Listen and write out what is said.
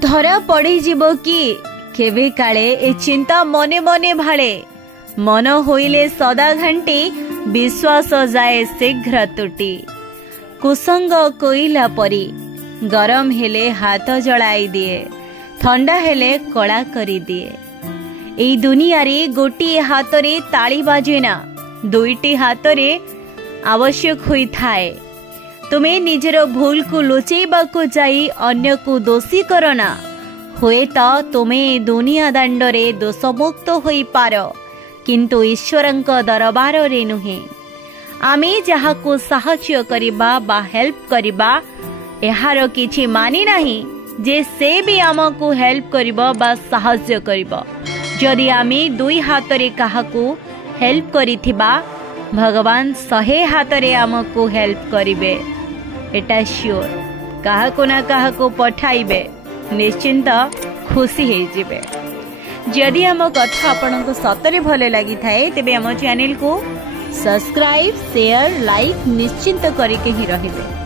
धरा पड़ी जीव कि केवे काले ए चिंता मने मने भाड़े मन होइले सदा घंटी विश्वास जाए शीघ्र तुटी कुसंग कोइला परी गरम हेले हाथ जलाई दिए ठंडा हेले कला करी दिए। एई दुनिया रे गोटी हाथ रे ताली बाजेना दुईटी हाथ रे आवश्यक होई थाए। तुम्हें निजर भूल को लुचेबा को जाई अन्य को दोषी करना हुए तो तुम्हें दुनिया दांड रे दोषमुक्त होई पारो किंतु ईश्वरंक दरबार रे नुहे। आमे जहा को साहाय्य करिबा बा हेल्प करिबा एहार किछि मानी नाही जे से भी आमको हेल्प करिबो बा साहाय्य करिबो। जदि आमे दुई हाथ रे काहाकू हेल्प करिथिबा भगवान 100 हाथ रे आमको हेल्प करिबे एटा श्योर। काहाको ना काहाको पठाइबे निश्चिंत खुशी हे जिबे। जदि आम कथा आपनको सतरे भले लगी थाए तेबे आम चैनल को सब्सक्राइब शेयर लाइक निश्चिंत करके ही रहिबे।